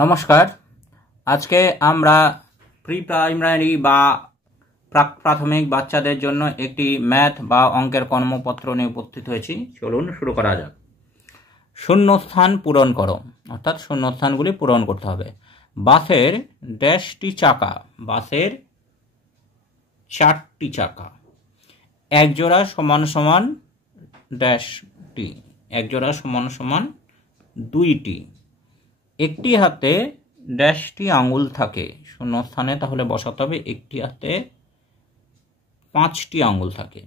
নমস্কার। আজকে আমরা প্রি প্রাইমারি বা প্রাক প্রাথমিক বাচ্চাদের জন্য একটি ম্যাথ বা অঙ্কের কর্মপত্র নিয়ে উপস্থিত হয়েছি। চলুন শুরু করা যাক। শূন্যস্থান পূরণ করো, অর্থাৎ শূন্যস্থানগুলি পূরণ করতে হবে। বাসের ড্যাশটি চাকা, বাসের 4টি চাকা। একজোড়া সমান সমান ড্যাশটি, একজোড়া সমান সমান 2টি। একটি হাতে ড্যাশটি আঙুল থাকে, শূন্যস্থানে তাহলে বসাতে হবে একটি হাতে 5টি আঙুল থাকে।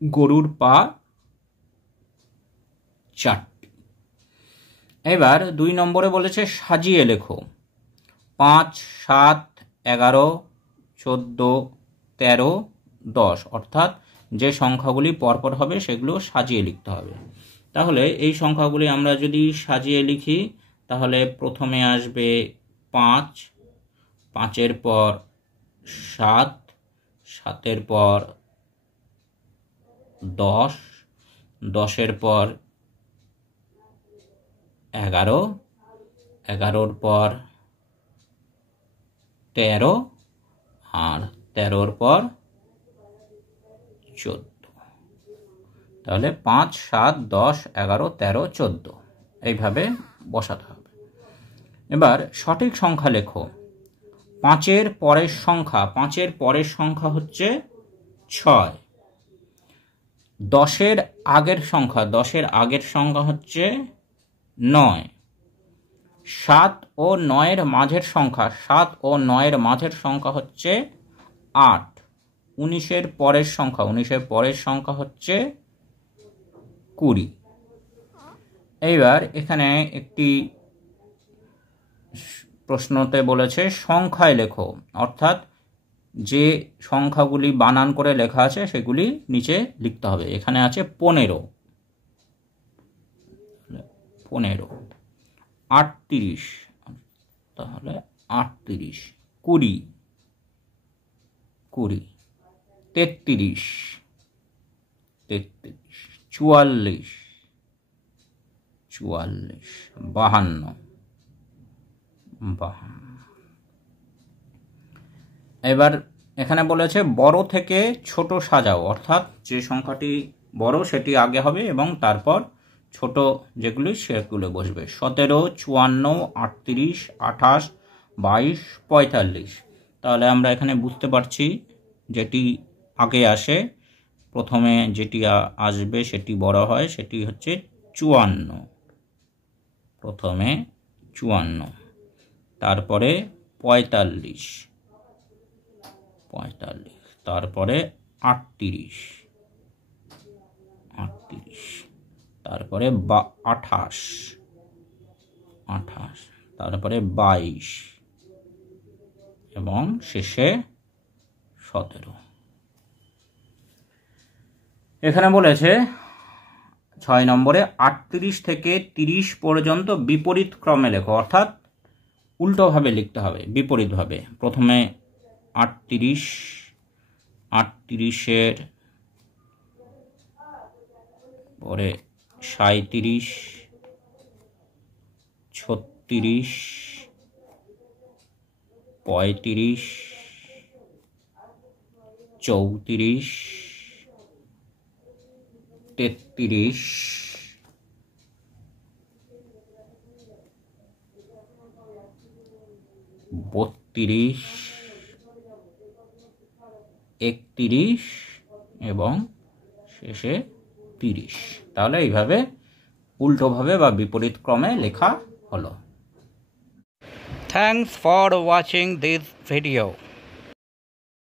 গরুর পা 4টি। এবার 2 নম্বরে বলেছে সাজিয়ে লেখো। 5, 7, 11, 14, 13, 10, অর্থাৎ যে সংখ্যাগুলি পরপর হবে সেগুলো সাজিয়ে লিখতে হবে। তাহলে এই সংখ্যাগুলি আমরা যদি সাজিয়ে লিখি তাহলে প্রথমে আসবে 5, 5-এর পর 7, 7-এর পর 10, 10-এর পর 11, 11-র পর 13 আর 13-র পর 14। তাহলে 5, 7, 10, 11, 13, 14 এইভাবে বসাতে হবে। এবার সঠিক সংখ্যা লেখো। 5-এর পরের সংখ্যা, 5-এর পরের সংখ্যা হচ্ছে 6। 10-এর আগের সংখ্যা, 10-এর আগের সংখ্যা হচ্ছে 9। 7 ও 9-এর মাঝের সংখ্যা, 7 ও 9-এর মাঝের সংখ্যা হচ্ছে 8। 19-এর পরের সংখ্যা, 19-এর পরের সংখ্যা হচ্ছে 20। এইবার এখানে একটি প্রশ্নতে বলেছে সংখ্যায় লেখো, অর্থাৎ যে সংখ্যাগুলি বানান করে লেখা আছে সেগুলি নিচে লিখতে হবে। এখানে আছে 15, 38, তাহলে 38, 20, 33, 44, 52। এবার এখানে বলেছে বড় থেকে ছোট সাজাও, অর্থাৎ যে সংখ্যাটি বড় সেটি আগে হবে এবং তারপর ছোট যেগুলি সেগুলো বসবে। 17, 54, 38, 28, 22, 45। তাহলে আমরা এখানে বুঝতে পারছি যেটি আগে আসে, প্রথমে যেটি আসবে সেটি বড় হয়, সেটি হচ্ছে 54। প্রথমে 54, তারপরে 45, তারপরে 38, তারপরে 28, তারপরে 22 এবং শেষে 17। এখানে বলেছে 6 নম্বরে 38 থেকে 30 পর্যন্ত বিপরীত ক্রমে লেখো, অর্থাৎ উল্টোভাবে লিখতে হবে, বিপরীতভাবে। প্রথমে 38, 38-এর পরে 37, 36, 35, 34, 33, 32, 31 এবং শেষে 30। তাহলে এইভাবে উল্টোভাবে বা বিপরীত ক্রমে লেখা হলো। Thanks for watching this video.